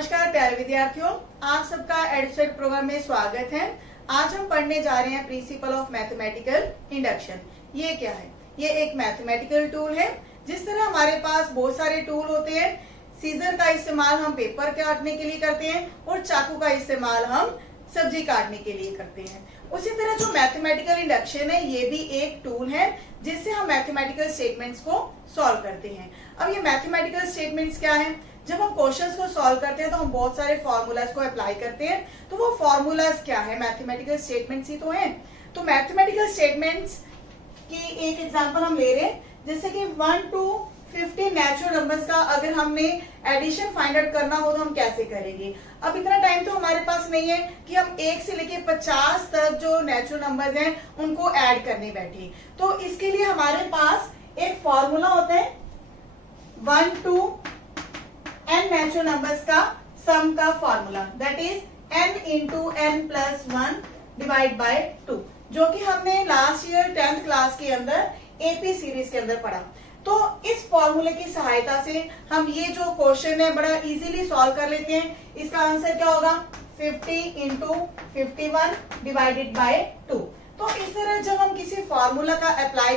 नमस्कार प्यारे विद्यार्थियों, आप सबका एडसेट प्रोग्राम में स्वागत है। आज हम पढ़ने जा रहे हैं प्रिंसिपल ऑफ मैथमेटिकल इंडक्शन। ये क्या है? ये एक मैथमेटिकल टूल है। जिस तरह हमारे पास बहुत सारे टूल होते हैं, सीजर का इस्तेमाल हम पेपर काटने के लिए करते हैं और चाकू का इस्तेमाल हम सब्जी काटने के लिए करते हैं, उसी तरह जो मैथमेटिकल इंडक्शन है ये भी एक टूल है जिससे हम मैथमेटिकल स्टेटमेंट्स को सॉल्व करते हैं। अब ये मैथमेटिकल स्टेटमेंट्स क्या है? जब हम क्वेश्चंस को सॉल्व करते हैं तो हम बहुत सारे फॉर्मूलाज को अप्लाई करते हैं। तो वो फॉर्मूलाज क्या है? मैथमेटिकल स्टेटमेंट्स ही तो हैं। तो मैथमेटिकल स्टेटमेंट्स की एक एग्जांपल हम ले रहे हैं, जैसे कि 1 to 50 नेचुरल नंबर्स का अगर हमने एडिशन फाइंड आउट करना हो तो हम कैसे करेंगे। अब इतना टाइम तो हमारे पास नहीं है कि हम 1 से लेके 50 तक जो नेचुरल नंबर्स हैं उनको ऐड करने बैठे। तो इसके लिए हमारे पास एक फॉर्मूला होता है 1 to n नेचुरल नंबर्स का सम का formula, that is n into n plus 1 divide bye 2, जो कि हमने लास्ट ईयर 10th क्लास के अंदर एपी सीरीज के अंदर पढ़ा। तो इस फॉर्मूले की सहायता से हम ये जो क्वेश्चन है बड़ा इजीली सॉल्व कर लेते हैं। इसका आंसर क्या होगा? 50 into 51 डिवाइडेड बाय 2। तो इस तरह जब हम किसी फॉर्मूला को अप्लाई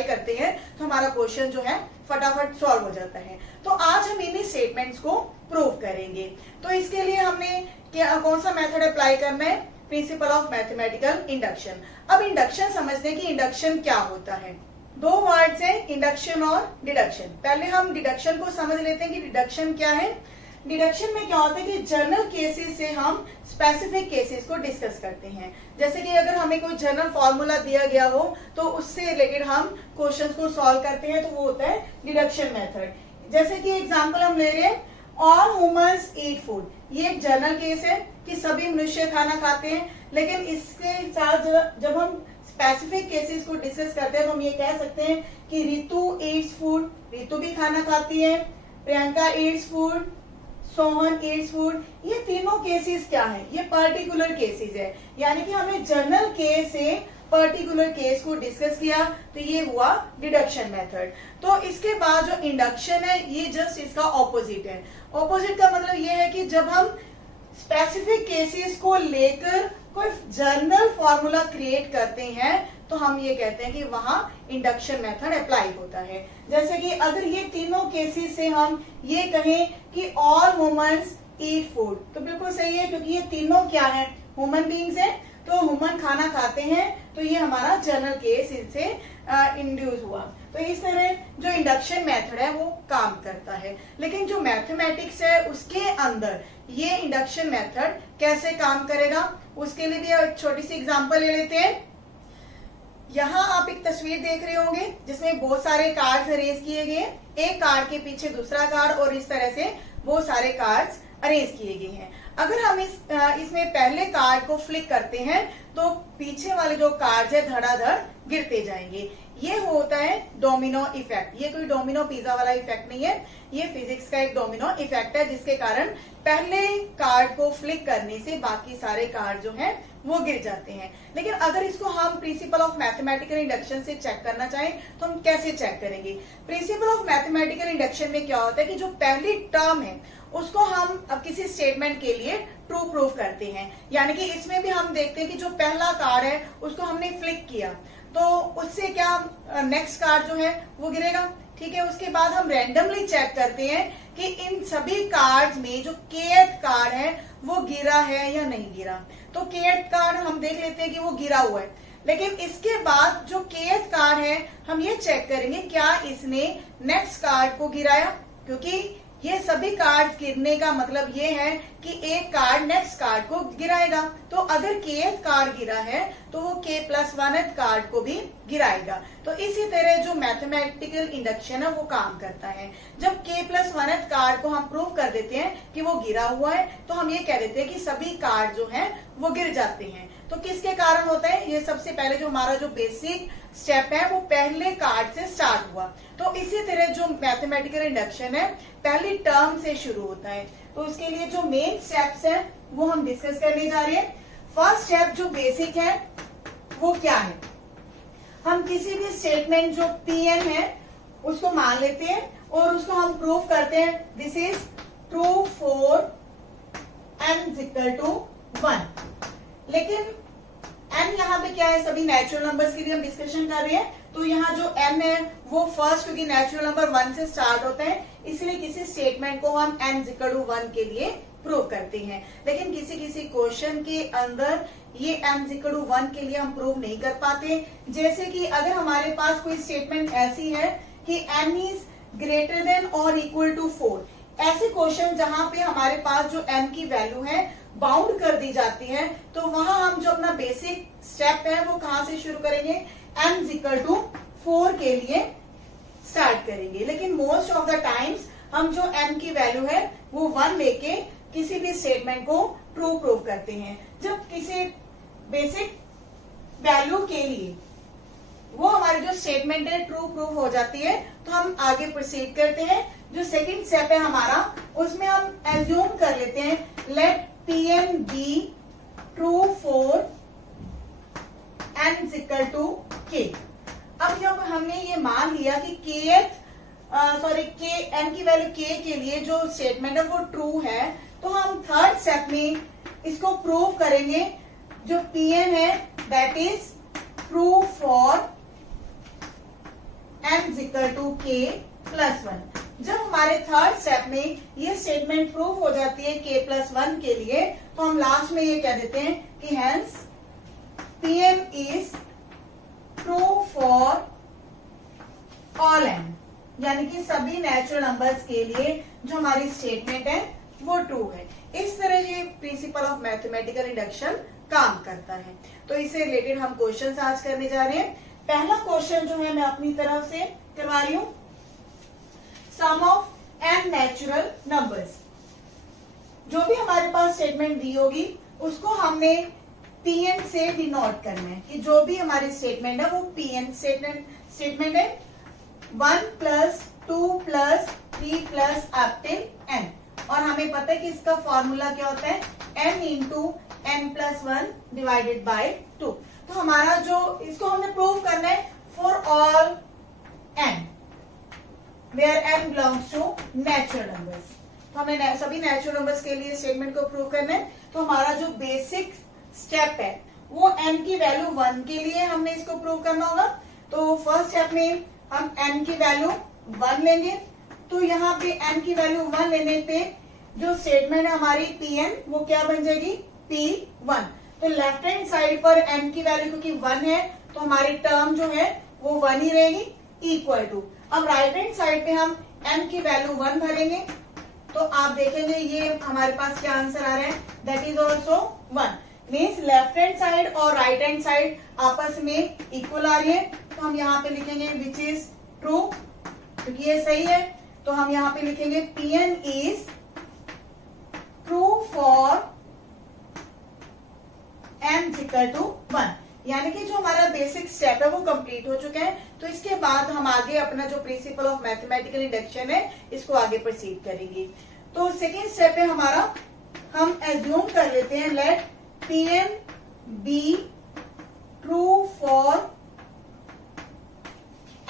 करते हैं तो हमारा क्वेश्चन जो है फटाफट सॉल्व हो जाता है। तो आज हम इन्हीं स्टेटमेंट्स को प्रूव करेंगे। तो इसके लिए हमने कौन सा मेथड अप्लाई करना है? Principle of mathematical induction. अब इंडक्शन समझने की इंडक्शन क्या होता है। दो वर्ड्स हैं, इंडक्शन और डिडक्शन। पहले हम डिडक्शन को समझ लेते हैं कि डिडक्शन क्या है। डिडक्शन में क्या होता है कि जनरल केसेस से हम स्पेसिफिक केसेस को डिस्कस करते हैं। जैसे कि अगर हमें कोई जनरल फॉर्मूला दिया गया हो तो उससे रिलेटेड हम क्वेश्चंस को सॉल्व करते हैं, तो वो होता है डिडक्शन मेथड। जैसे कि एग्जांपल हम ले रहे हैं, ऑल ह्यूमंस ईट फूड। ये एक जनरल केस है कि सभी मनुष्य खाना खाते हैं, लेकिन इसके साथ जब हम स्पेसिफिक केसेस को डिस्कस करते हैं तो हम ये कह सकते हैं कि रितु ईट्स फूड, रितु भी खाना खाती है, Priyanka Yeats food, Sohan Yeats food. ये तीनों केसेस क्या है? ये पर्टिकुलर केसेस है, यानी कि हमने जनरल केस से पर्टिकुलर केस को डिस्कस किया, तो ये हुआ डिडक्शन मेथड। तो इसके बाद जो इंडक्शन है ये जस्ट इसका ऑपोजिट है। ऑपोजिट का मतलब ये है कि जब हम स्पेसिफिक केसेस को लेकर कोई जनरल फॉर्मूला क्रिएट करते हैं तो हम ये कहते हैं कि वहां इंडक्शन मेथड अप्लाई होता है। जैसे कि अगर ये तीनों केसेस से हम ये कहें कि ऑल ह्यूमंस ईट फूड, तो बिल्कुल सही है, क्योंकि ये तीनों क्या है? ह्यूमन बीइंग्स है, तो ह्यूमन खाना खाते हैं, तो ये हमारा जनरल केस इनसे इंड्यूस हुआ। तो इस तरह जो इंडक्शन मेथड है वो काम करता है। लेकिन जो मैथमेटिक्स है उसके अंदर ये इंडक्शन मेथड कैसे काम करेगा, उसके लिए भी एक छोटी सी एग्जांपल ले लेते हैं। यहाँ आप एक तस्वीर देख रहे होंगे जिसमें बहुत सारे कार्ड्स अरेंज किए गए, एक कार्ड के पीछे दूसरा कार्ड, और इस तरह से बहुत सारे कार्ड्स अरेंज किए गए हैं। अगर हम इसमें पहले कार्ड को फ्लिक करते हैं तो पीछे वाले जो कार्ड्स है धड़ाधड़ गिरते जाएंगे। ये होता है डोमिनो इफेक्ट। ये कोई डोमिनो पिज्जा वाला इफेक्ट नहीं है, ये फिजिक्स का एक डोमिनो इफेक्ट है, जिसके कारण पहले कार्ड को फ्लिक करने से बाकी सारे कार्ड जो हैं वो गिर जाते हैं। लेकिन अगर इसको हम प्रिंसिपल ऑफ मैथमेटिकल इंडक्शन से चेक करना चाहें तो हम कैसे चेक करेंगे? प्रिंसिपल ऑफ मैथमेटिकल इंडक्शन में क्या होता है कि जो पहली टर्म है उसको हम अब किसी स्टेटमेंट के लिए ट्रू प्रूफ करते हैं। यानी कि इसमें भी हम देखते हैं कि जो पहला कार्ड है उसको हमने फ्लिक किया तो उससे क्या नेक्स्ट कार्ड जो है वो गिरेगा, ठीक है। उसके बाद हम रैंडमली चेक करते हैं कि इन सभी कार्ड्स में जो kth कार्ड है वो गिरा है या नहीं गिरा। तो kth कार्ड हम देख लेते हैं कि वो गिरा हुआ है, लेकिन इसके बाद जो kth कार्ड है हम ये चेक करेंगे क्या इसने नेक्स्ट कार्ड को गिराया, क्योंकि ये सभी कार्ड गिरने का मतलब ये है कि एक कार्ड नेक्स्ट कार्ड को गिराएगा। तो अगर kth कार्ड गिरा है तो वो k+1th कार्ड को भी गिराएगा। तो इसी तरह जो मैथमेटिकल इंडक्शन है वो काम करता है। जब k+1th कार्ड को हम प्रूव कर देते हैं कि वो गिरा हुआ है तो हम ये कह देते हैं कि सभी कार्ड जो हैं वो गिर जाते हैं। तो किसके कारण होता है? ये सबसे पहले जो हमारा जो बेसिक स्टेप है वो पहले कार्ड से स्टार्ट हुआ। तो इसी तरह जो मैथमेटिकल इंडक्शन है पहली टर्म से शुरू होता है। तो उसके लिए जो मेन स्टेप्स हैं वो हम डिस्कस करने जा रहे हैं। फर्स्ट स्टेप जो बेसिक है वो क्या है? हम किसी भी स्टेटमेंट जो Pn है उसको मान लेते हैं और उसको हम प्रूव करते हैं this is true for n is equal to 1। लेकिन n यहाँ पे क्या है, सभी नेचुरल नंबर्स के लिए हम डिस्कशन कर रहे हैं, तो यहाँ जो n है वो फर्स्ट, क्योंकि नेचुरल नंबर 1 से स्टार्ट होते हैं, इसलिए किसी स्टेटमेंट को हम n इज इक्वल टू 1 के लिए प्रूव करते हैं। लेकिन किसी किसी क्वेश्चन के अंदर ये n इज इक्वल टू 1 के लिए हम प्रूव नहीं कर पाते। जैसे कि अगर हमारे पास कोई स्टेटमेंट ऐसी है कि n इज ग्रेटर देन और इक्वल टू 4, ऐसे क्वेश्चन जहां पे हमारे पास जो n की वैल्यू है बाउंड कर दी जाती है, तो वहां हम जो अपना बेसिक स्टेप है वो कहां से शुरू करेंगे, n इज इक्वल टू 4 के लिए स्टार्ट करेंगे। लेकिन मोस्ट ऑफ द टाइम्स हम जो n की वैल्यू है वो 1 लेके किसी भी स्टेटमेंट को ट्रू प्रूव करते हैं। जब किसी बेसिक वैल्यू के लिए वो हमारी जो स्टेटमेंट है ट्रू प्रूव हो जाती है, तो हम आगे प्रोसीड करते हैं। जो सेकंड स्टेप है हमारा, उसमें हम एज्यूम कर लेते हैं let Pn be true for n is equal to k। अब जब हमने ये मान लिया कि n की वैल्यू k के लिए जो स्टेटमेंट है वो ट्रू है, तो हम थर्ड स्टेप में इसको प्रूव करेंगे। जो Pn है that is true for n is equal to k plus 1। जब हमारे थर्ड स्टेप में ये स्टेटमेंट प्रूव हो जाती है k प्लस 1 के लिए, तो हम लास्ट में ये कह देते हैं कि hence Pn is true for all n, यानी कि सभी नेचुरल नंबर्स के लिए जो हमारी स्टेटमेंट है वो ट्रू है। इस तरह ये प्रिंसिपल ऑफ मैथमेटिकल इंडक्शन काम करता है। तो इससे रिलेटेड हम क्वेश्चंस आज करने जा रहे हैं। पहला क्वेश्चन जो है मैं अपनी तरफ से करवा रही हूं, सम ऑफ n नेचुरल नंबर्स। जो भी हमारे पास स्टेटमेंट दी होगी उसको हमने Pn से डिनोट करना है कि जो भी हमारी स्टेटमेंट है वो Pn स्टेटमेंट है 1 plus 2 plus 3 plus up till n। और हमें पता है कि इसका फॉर्मूला क्या होता है, n into n plus 1 divided by 2। तो हमारा जो इसको हमने प्रूव करना है for all n where n belongs to natural numbers. तो हमें सभी नेचुरल नंबर्स के लिए स्टेटमेंट को प्रूव करना है। तो हमारा जो बेसिक स्टेप है वो n की वैल्यू 1 के लिए हमने इसको प्रूव करना होगा। तो फर्स्ट स्टेप में हम n की वैल्यू 1 लेंगे। तो यहाँ पे n की वैल्यू 1 लेने पे जो स्टेटमेंट है हमारी Pn वो क्या बन जाएगी, P1। तो लेफ्ट हैंड साइड पर n की वैल्यू क्योंकि 1 है तो हमारी टर्म जो है वो 1 ही रहेगी, इक्वल टू। अब राइट हैंड साइड पे हम n की वैल्यू 1 भरेंगे, तो आप देखेंगे ये हमारे पास क्या आंसर आ रहा है, that is also 1। Means left hand side और राइट हैंड साइड आपस में इक्वल आ रही है। तो हम यहाँ पे लिखेंगे विच इज ट्रू, क्योंकि ये सही है। तो हम यहाँ पे लिखेंगे Pn is true for n equal to 1, यानी कि जो हमारा बेसिक स्टेप है वो कंप्लीट हो चुका है। तो इसके बाद हम आगे अपना जो प्रिंसिपल ऑफ मैथमेटिकल इंडक्शन है इसको आगे प्रोसीड करेंगे। तो सेकेंड स्टेप है हमारा, हम एज्यूम कर लेते हैं let Pn be true for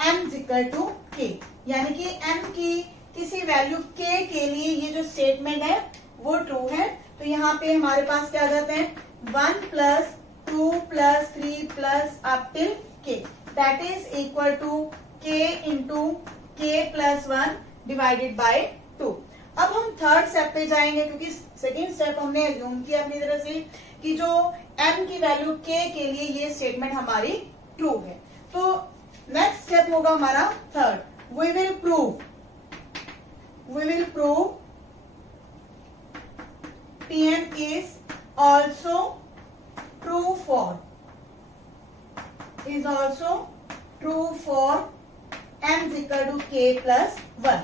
n equal to k, यानी कि n की किसी वैल्यू k के लिए ये जो स्टेटमेंट है वो ट्रू है। तो यहाँ पे हमारे पास क्या आ जाते हैं 1 plus 2 plus 3 plus up till k, that is equal to k into k plus 1 divided by 2। अब हम थर्ड स्टेप पे जाएंगे, क्योंकि सेकेंड स्टेप हमने एज्यूम किया अपनी तरफ से कि जो n की वैल्यू k के लिए ये स्टेटमेंट हमारी ट्रू है। तो नेक्स्ट स्टेप होगा हमारा third, we will prove Pn is also true for n equal to k plus 1।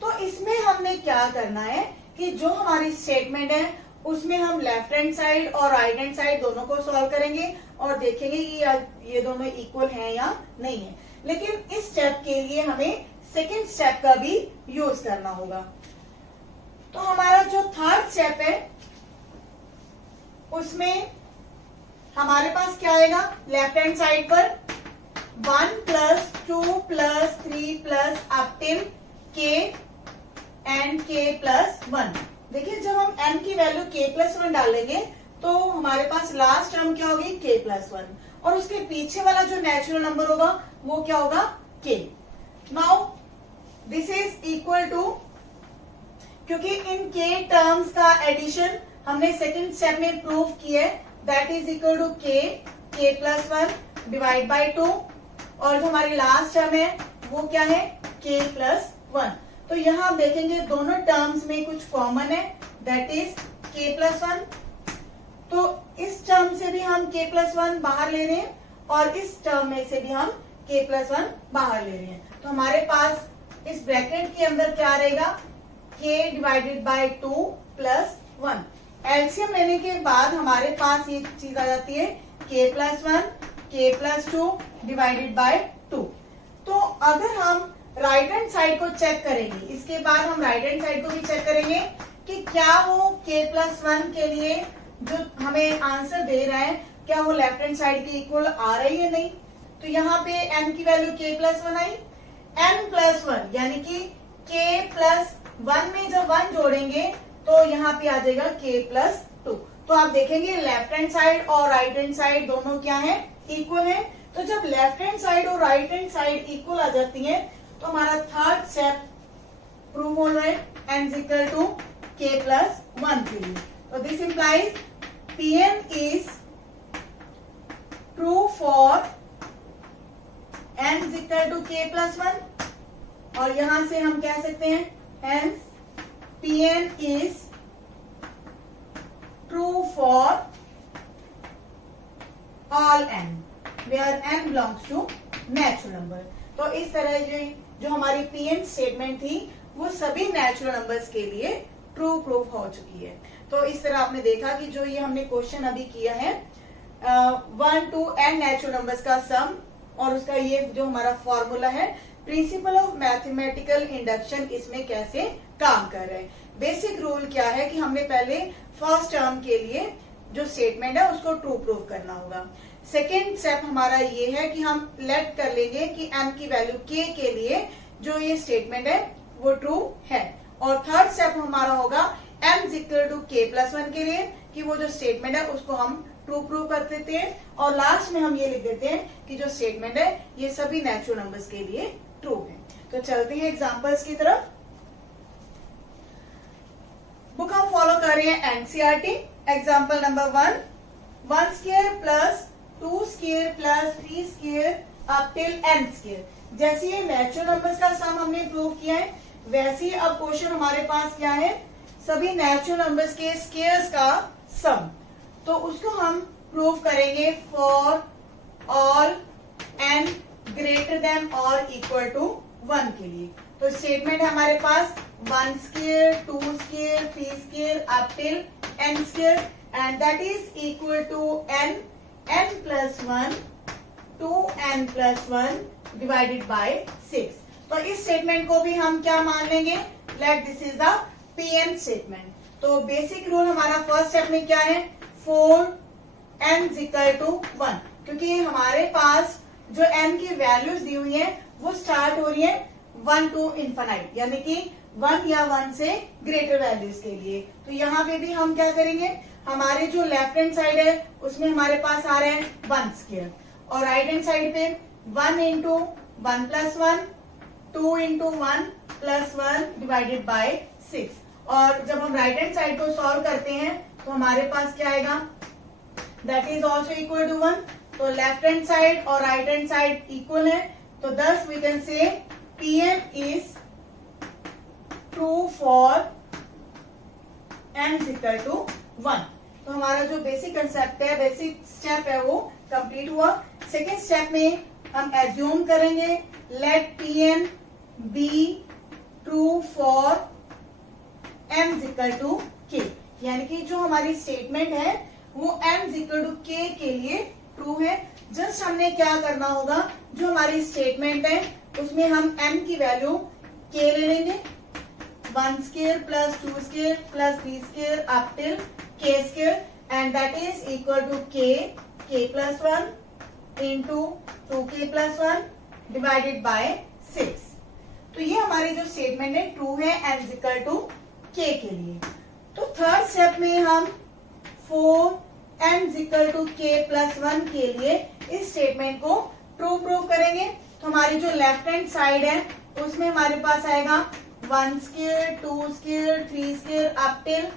तो इसमें हमने क्या करना है कि जो हमारी स्टेटमेंट है उसमें हम लेफ्ट हैंड साइड और राइट हैंड साइड दोनों को सॉल्व करेंगे और देखेंगे कि ये दोनों इक्वल हैं या नहीं है। लेकिन इस स्टेप के लिए हमें सेकेंड स्टेप का भी यूज करना होगा। तो हमारा जो थर्ड स्टेप है उसमें हमारे पास क्या आएगा, लेफ्ट हैंड साइड पर 1 plus 2 plus 3 plus up till k and and के प्लस 1। देखिए जब हम n की वैल्यू k प्लस 1 डालेंगे तो हमारे पास लास्ट टर्म क्या होगी k प्लस 1, और उसके पीछे वाला जो नेचुरल नंबर होगा वो क्या होगा k। Now this is equal to, क्योंकि इन k टर्म्स का एडिशन हमने सेकंड स्टेप में प्रूव किया है, that is equal to k plus 1 divide by 2, और जो हमारी लास्ट टर्म है वो क्या है k प्लस 1। तो यहां आप देखेंगे दोनों टर्म्स में कुछ कॉमन है, दैट इज k प्लस 1। तो इस टर्म से भी हम k प्लस 1 बाहर ले रहे हैं और इस टर्म में से भी हम k प्लस 1 बाहर ले रहे हैं। तो हमारे पास इस ब्रैकेट के अंदर क्या रहेगा k divided by 2 plus 1। LCM लेने के बाद हमारे पास ये चीज आ जाती है k plus 1 k plus 2 divided by 2। तो अगर हम राइट हैंड साइड को चेक करेंगे, इसके बाद हम राइट हैंड साइड को भी चेक करेंगे कि क्या वो k प्लस 1 के लिए जो हमें आंसर दे रहा है क्या वो लेफ्ट हैंड साइड के इक्वल आ रही है नहीं। तो यहाँ पे n की वैल्यू k प्लस 1 आई, n प्लस 1 यानी कि k प्लस 1 में जब 1 जोड़ेंगे तो यहाँ पे आ जाएगा k प्लस 2। तो आप देखेंगे लेफ्ट हैंड साइड और राइट हैंड साइड दोनों क्या है इक्वल है। तो जब लेफ्ट हैंड साइड और राइट हैंड साइड इक्वल आ जाती है तो हमारा थर्ड स्टेप प्रूव हो रहा है n is equal to k plus 1 के लिए। तो this implies Pn is true for n is equal to k plus 1, और यहां से हम कह सकते हैं hence Pn is true for all n where n belongs to natural number। तो इस तरह जो हमारी Pn स्टेटमेंट थी वो सभी नेचुरल नंबर्स के लिए ट्रू प्रूफ हो चुकी है। तो इस तरह आपने देखा कि जो ये हमने क्वेश्चन अभी किया है 1 to n नेचुरल नंबर्स का सम, और उसका ये जो हमारा फॉर्मूला है प्रिंसिपल ऑफ मैथमेटिकल इंडक्शन इसमें कैसे काम कर रहे हैं। बेसिक रूल क्या है कि हमने पहले फर्स्ट टर्म के लिए जो स्टेटमेंट है उसको ट्रू प्रूफ करना होगा। सेकेंड स्टेप हमारा ये है कि हम लेट कर लेंगे कि m की वैल्यू k के लिए जो ये स्टेटमेंट है वो ट्रू है, और थर्ड स्टेप हमारा होगा m is equal to k plus 1 के लिए कि वो जो स्टेटमेंट है उसको हम ट्रू प्रूव कर देते हैं, और लास्ट में हम ये लिख देते हैं कि जो स्टेटमेंट है ये सभी नेचुरल नंबर्स के लिए ट्रू है। तो चलते हैं एग्जांपल्स की तरफ। बुक हम फॉलो कर रहे हैं NCERT. Example number 1 square plus 2 square plus 3 square up till n square. जैसे ये नेचुरल नंबर्स का सम हमने प्रूव किया है वैसे ही अब क्वेश्चन हमारे पास क्या है सभी नेचुरल नंबर्स के स्क्वायर्स का सम। तो उसको हम प्रूव करेंगे for all n greater than और इक्वल टू 1 के लिए। तो स्टेटमेंट है हमारे पास 1 square 2 square 3 square up till n square, and that is equal to n plus 1 2n plus 1 divided by 6। तो इस स्टेटमेंट को भी हम क्या मान लेंगे, let this is the Pn statement. तो बेसिक रूल हमारा फर्स्ट स्टेप में क्या है 4n इज इक्वल टू 1, क्योंकि हमारे पास जो n की वैल्यूज दी हुई है वो स्टार्ट हो रही है 1 टू इन्फिनाइट, यानी कि 1 या 1 से ग्रेटर वैल्यूज के लिए। तो यहाँ पे भी हम क्या करेंगे, हमारे जो लेफ्ट हैंड साइड है उसमें हमारे पास आ रहे हैं 1 स्क्वायर, और राइट हैंड साइड पे 1 into 1 plus 1 2 into 1 plus 1 divided by 6। और जब हम राइट हैंड साइड को सॉल्व करते हैं तो हमारे पास क्या आएगा, that is also equal to 1। तो लेफ्ट हैंड साइड और राइट हैंड साइड इक्वल है, तो thus we can say Pn is true for n is equal to 1। तो हमारा जो बेसिक कंसेप्ट है, बेसिक स्टेप है वो कंप्लीट हुआ। सेकेंड स्टेप में हम एज्यूम करेंगे let Pn be true for m is equal to k, यानी कि जो हमारी स्टेटमेंट है वो m is equal to k के लिए ट्रू है। जस्ट हमने क्या करना होगा, जो हमारी स्टेटमेंट है उसमें हम m की वैल्यू k ले लेंगे, 1 square plus 2 square plus 3 square up till k square, and that is equal to k plus 1 into 2k plus 1 divided by 6। तो ये हमारी जो स्टेटमेंट है ट्रू है n इक्वल टू k के लिए। तो थर्ड स्टेप में हम 4n equal to k plus 1 के लिए इस स्टेटमेंट को ट्रू प्रूव करेंगे। तो हमारी जो लेफ्ट हैंड साइड है उसमें हमारे पास आएगा 1 square 2 square 3 square up till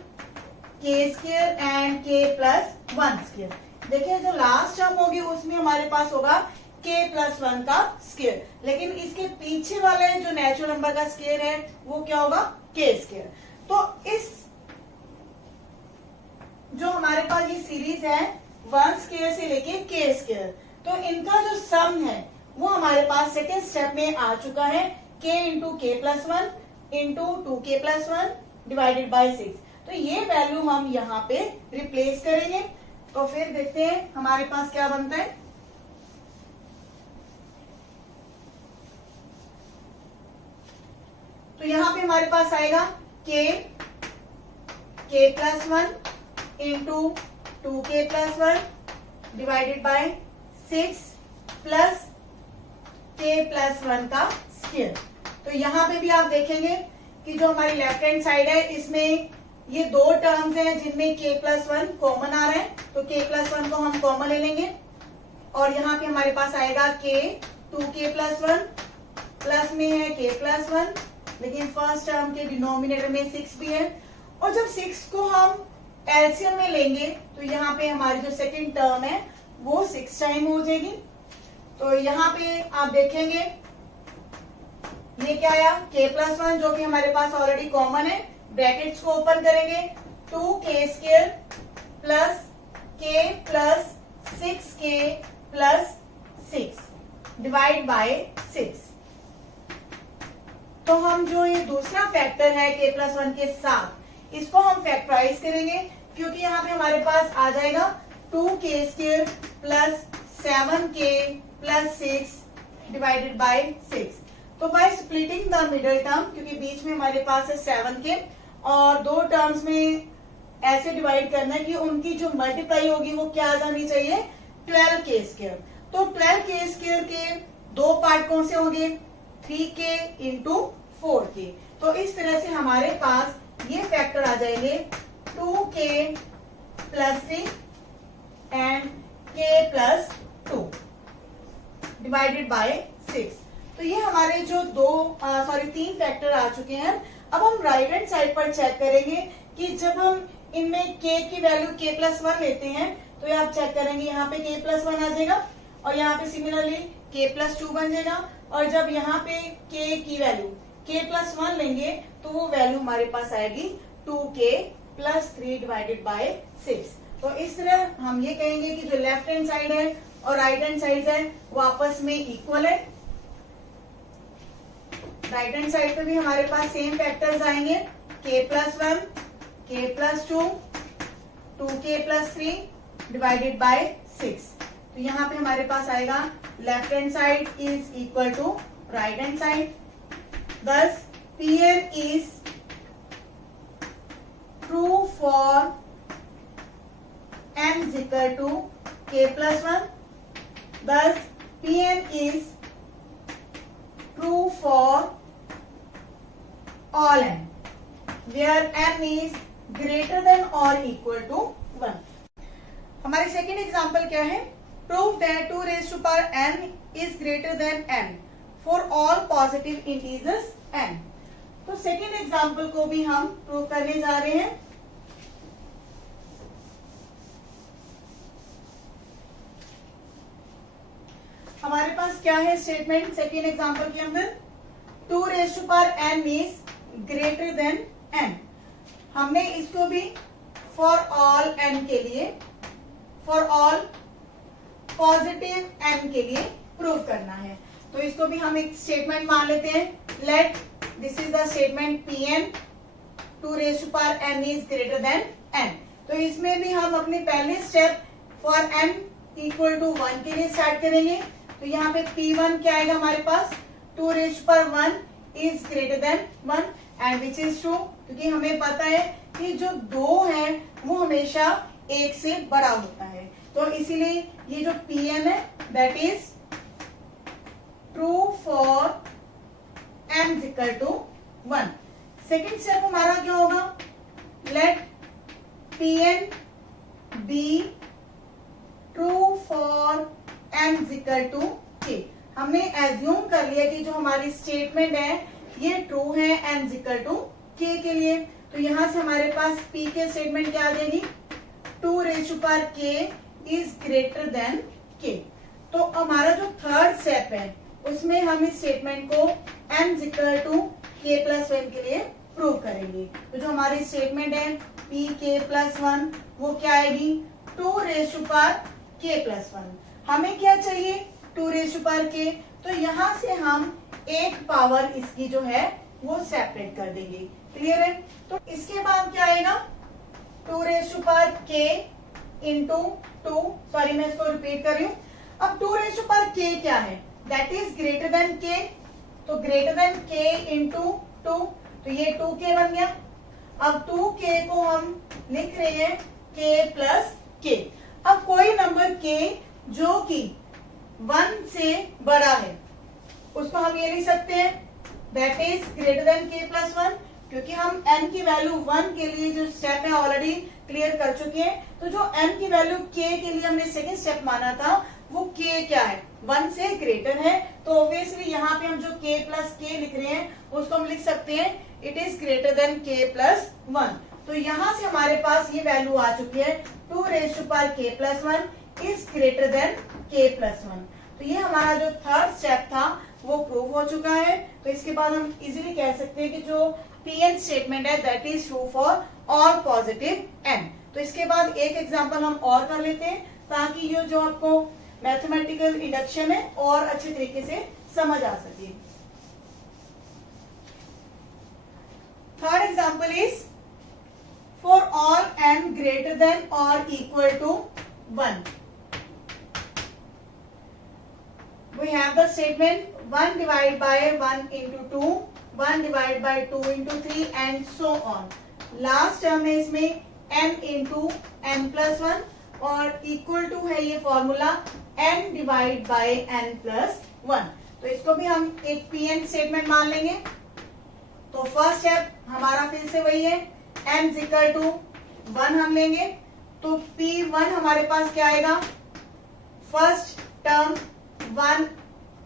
k square and k plus 1 square. देखिए जो लास्ट टर्म होगी उसमें हमारे पास होगा k प्लस 1 का स्क्वायर, लेकिन इसके पीछे वाले जो नेचुरल नंबर का स्क्वायर है वो क्या होगा k स्क्वायर। तो इस जो हमारे पास ये सीरीज है 1 स्क्वायर से लेके k स्क्वायर, तो इनका जो सम है वो हमारे पास सेकेंड स्टेप में आ चुका है k इंटू के plus 1 into 2k plus 1 divided by 6। तो ये वैल्यू हम यहाँ पे रिप्लेस करेंगे। तो फिर देखते हैं हमारे पास क्या बनता है। तो यहाँ पे हमारे पास आएगा k plus 1 into 2k plus 1 divided by 6 plus k plus 1 का स्क्वायर। तो यहाँ पे भी आप देखेंगे कि जो हमारी लेफ्ट हैंड साइड है इसमें ये दो टर्म्स हैं जिनमें k प्लस 1 कॉमन आ रहा है, तो k प्लस 1 को हम कॉमन ले लेंगे और यहाँ पे हमारे पास आएगा k 2k प्लस 1 प्लस में है k प्लस 1, लेकिन फर्स्ट टर्म के डिनोमिनेटर में 6 भी है और जब 6 को हम एलसीएम में लेंगे तो यहाँ पे हमारी जो सेकंड टर्म है वो 6 टाइम हो जाएगी। तो यहाँ पे आप देखेंगे ये क्या आया k प्लस 1 जो कि हमारे पास ऑलरेडी कॉमन है, ब्रैकेट्स को ओपन करेंगे 2k square plus k plus 6k plus 6 divide by 6। तो हम जो ये दूसरा फैक्टर है k प्लस 1 के साथ इसको हम फैक्टराइज करेंगे क्योंकि यहाँ पे हमारे पास आ जाएगा 2k square plus 7k plus 6 divided by 6। तो by splitting the middle term, क्योंकि बीच में हमारे पास है 7k और दो टर्म्स में ऐसे डिवाइड करना है कि उनकी जो मल्टीप्लाई होगी वो क्या आ जानी चाहिए 12k स्क्वायर। तो 12k स्क्वायर के दो पार्ट कौन से होंगे 3k इंटू 4k। तो इस तरह से हमारे पास ये फैक्टर आ जाएंगे 2k plus 3 and k plus 2 divided by 6। तो ये हमारे जो तीन फैक्टर आ चुके हैं। अब हम राइट हैंड साइड पर चेक करेंगे कि जब हम इनमें k की वैल्यू k प्लस 1 लेते हैं तो ये आप चेक करेंगे यहाँ पे k प्लस 1 आ जाएगा और यहाँ पे सिमिलरली k प्लस 2 बन जाएगा और जब यहाँ पे k की वैल्यू k प्लस 1 लेंगे तो वो वैल्यू हमारे पास आएगी 2k प्लस 3 डिवाइडेड बाय 6। तो इस तरह हम ये कहेंगे कि जो लेफ्ट हैंड साइड है और राइट हैंड साइड है वो आपस में इक्वल है। राइट हैंड साइड पे भी हमारे पास सेम फैक्टर्स आएंगे k plus 1 k plus 2 2k plus 3 divided by 6। तो यहाँ पे हमारे पास आएगा left hand side is equal to right hand side, thus Pn is true for n is equal to k plus 1, thus Pn is true for all n where n is greater than or equal to 1। हमारे second example क्या है, prove that 2 raised to power n is greater than n for all positive integers n। तो second example को भी हम prove करने जा रहे हैं। हमारे पास क्या है स्टेटमेंट सेकेंड एग्जाम्पल के अंदर 2 raised to power n is greater than n। हमने इसको भी फॉर ऑल n के लिए, फॉर ऑल पॉजिटिव n के लिए प्रूव करना है। तो इसको भी हम एक स्टेटमेंट मान लेते हैं, let this is the statement Pn 2 raised to power n is greater than n। तो इसमें भी हम अपने पहले step for n equal to 1 के लिए स्टार्ट करेंगे। तो यहाँ पे P1 क्या आएगा हमारे पास 2 raised to power 1 is greater than 1 and which is true, क्योंकि हमें पता है कि जो 2 है वो हमेशा 1 से बड़ा होता है। तो इसीलिए ये जो Pn है that is true for n equal to 1। Second step हमारा क्या होगा, let Pn be true for n equal to k। हमने एज्यूम कर लिया कि जो हमारी स्टेटमेंट है ये ट्रू है n इक्वल टू k के लिए। तो यहां से हमारे पास p के स्टेटमेंट क्या आ जाएगी, 2 raise to power k is greater than k। तो हमारा जो थर्ड स्टेप है उसमें हम इस स्टेटमेंट को n equal to k plus 1 के लिए प्रूव करेंगे। तो जो हमारी स्टेटमेंट है p k प्लस 1 वो क्या आएगी, 2 raise to power k plus 1। हमें क्या चाहिए, 2 रेज़ टू पावर k। तो यहां से हम एक पावर इसकी जो है वो सेपरेट कर देंगे। क्लियर है। तो इसके बाद क्या आएगा, 2 raise to power k into 2, sorry मैं इसको रिपीट कर रही हूँ। अब 2 रेज़ टू पावर k क्या है, that is greater than k। तो ग्रेटर देन k इंटू 2, तो ये 2k बन गया। अब 2k को हम लिख रहे हैं k प्लस k। अब कोई नंबर k जो कि 1 से बड़ा है उसको हम ये लिख सकते हैं that is greater than k plus 1, क्योंकि हम n की वैल्यू 1 के लिए जो स्टेप है ऑलरेडी क्लियर कर चुके हैं। तो जो n की वैल्यू k के लिए हमने सेकेंड स्टेप माना था वो k क्या है, 1 से ग्रेटर है। तो ऑब्वियसली यहाँ पे हम जो k प्लस k लिख रहे हैं उसको हम लिख सकते हैं it is greater than k plus 1। तो यहाँ से हमारे पास ये वैल्यू आ चुकी है 2 raise to power k plus 1 is greater than k plus 1। तो ये हमारा जो थर्ड स्टेप था वो प्रूव हो चुका है। तो इसके बाद हम इजीली कह सकते हैं कि जो Pn स्टेटमेंट है that is true for all positive n। तो इसके बाद एक एग्जांपल हम और कर लेते हैं ताकि ये जो आपको मैथमेटिकल इंडक्शन है और अच्छे तरीके से समझ आ सके। Third example is for all n greater than और equal to 1 we have the statement 1 divided by 1 into 2, 1 divided by 2 into 3 and so on। Last term है इसमें n into n plus 1 और इक्वल टू है ये formula n divide by n plus 1। तो इसको भी हम एक Pn स्टेटमेंट मान लेंगे। तो फर्स्ट स्टेप हमारा फिर से वही है, n इक्वल टू 1 हम लेंगे। तो P1 हमारे पास क्या आएगा, first term 1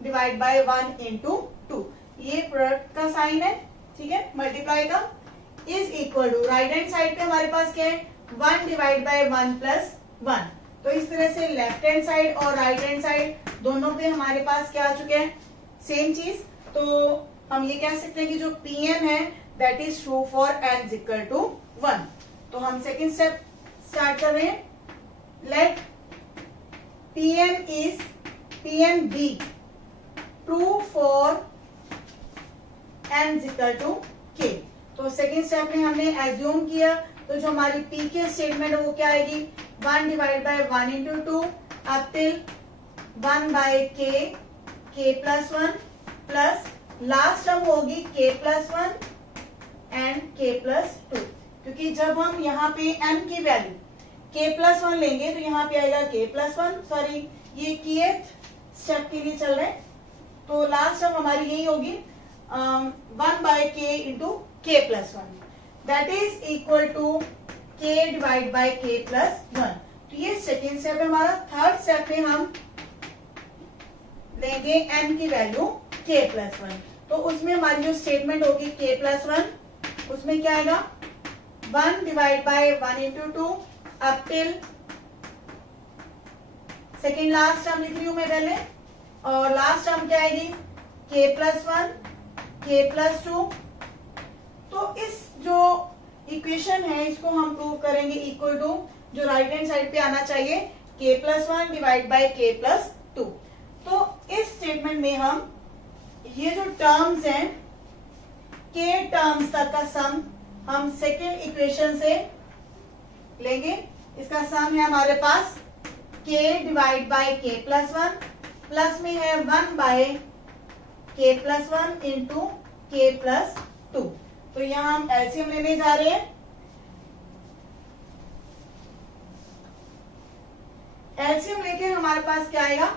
divide by 1 into 2, ये प्रोडक्ट का साइन है, ठीक है, मल्टीप्लाई का, is equal to right hand side पे हमारे पास क्या है 1 डिवाइड बाय 1 प्लस 1। तो इस तरह से लेफ्ट हैंड साइड और राइट हैंड साइड दोनों पे हमारे पास क्या आ चुके हैं, सेम चीज। तो हम ये कह सकते हैं कि जो Pn है that is true for n equal to 1। तो हम सेकेंड स्टेप स्टार्ट कर रहे हैं, let Pn be true for n equal to k। तो सेकेंड स्टेप में हमने एज्यूम किया, तो जो हमारी p के स्टेटमेंट है वो क्या आएगी, 1 divide by 1 into 2 up till 1 by k plus 1 plus last term होगी k plus 1 and k plus 2। क्योंकि जब हम यहाँ पे n की वैल्यू k प्लस 1 लेंगे तो यहाँ पे आएगा k प्लस 1, सॉरी ये kth स्टेप के लिए चल रहे हैं। तो लास्ट टर्म हमारी यही होगी 1 by k into k plus 1 that is equal to k divide by k plus 1। तो ये सेकेंड स्टेप है हमारा। थर्ड स्टेप में हम लेंगे n की वैल्यू k प्लस 1। तो उसमें हमारी जो स्टेटमेंट होगी k प्लस 1, उसमें क्या आएगा 1 divide by 1 into 2 up till second last term लिख रही हूं मैं पहले, और लास्ट टर्म क्या आएगी k प्लस 1 k प्लस 2। तो इस जो इक्वेशन है इसको हम प्रूव करेंगे इक्वल टू जो राइट हैंड साइड पे आना चाहिए k plus 1 divide by k plus 2। तो इस स्टेटमेंट में हम ये जो टर्म्स हैं k टर्म्स तक का सम हम सेकेंड इक्वेशन से लेंगे। इसका सम है हमारे पास k divide by k plus 1 plus में है 1 by k plus 1 into k plus 2। तो यहाँ हम एलसीएम लेने जा रहे हैं। एलसीएम लेके हमारे पास क्या आएगा,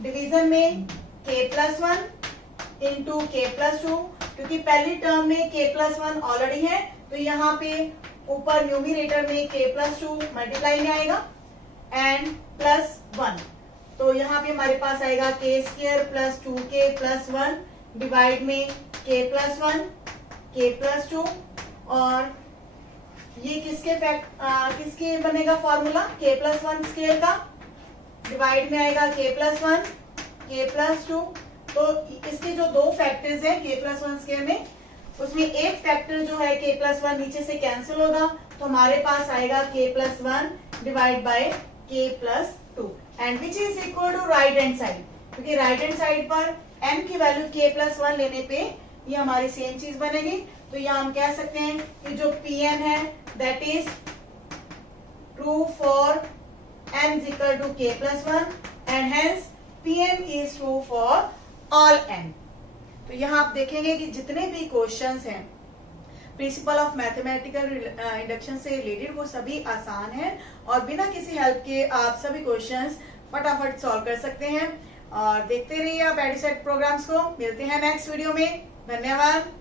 डिवीजन में k plus 1 into k plus 2 क्योंकि पहली टर्म में k+1 ऑलरेडी है, तो यहाँ पे ऊपर न्यूमिनेटर में k+2 मल्टीप्लाई में आएगा एंड +1, तो यहाँ पे हमारे पास आएगा k² + 2k + 1 डिवाइड में k+1 k+2, और ये किसके बनेगा फॉर्मूला, k+1 स्क्वायर का, डिवाइड में आएगा k+1 k+2। तो इसके जो दो फैक्टर्स हैं k+1 स्क्वायर में, उसमें एक फैक्टर जो है k+1 नीचे से कैंसिल होगा, तो हमारे पास आएगा k+1 divide by k+2 and which is equal to right hand side, क्योंकि राइट हैंड साइड पर m की वैल्यू k+1 लेने पे ये हमारी सेम चीज बनेगी। तो यहाँ हम कह सकते हैं कि जो Pn है that is true for m is equal to k+1 and hence Pm is true for all m। तो यहाँ आप देखेंगे कि जितने भी क्वेश्चंस हैं प्रिंसिपल ऑफ मैथमेटिकल इंडक्शन से रिलेटेड वो सभी आसान हैं और बिना किसी हेल्प के आप सभी क्वेश्चंस फटाफट सॉल्व कर सकते हैं। और देखते रहिए आप एडिसेट प्रोग्राम्स को। मिलते हैं नेक्स्ट वीडियो में। धन्यवाद।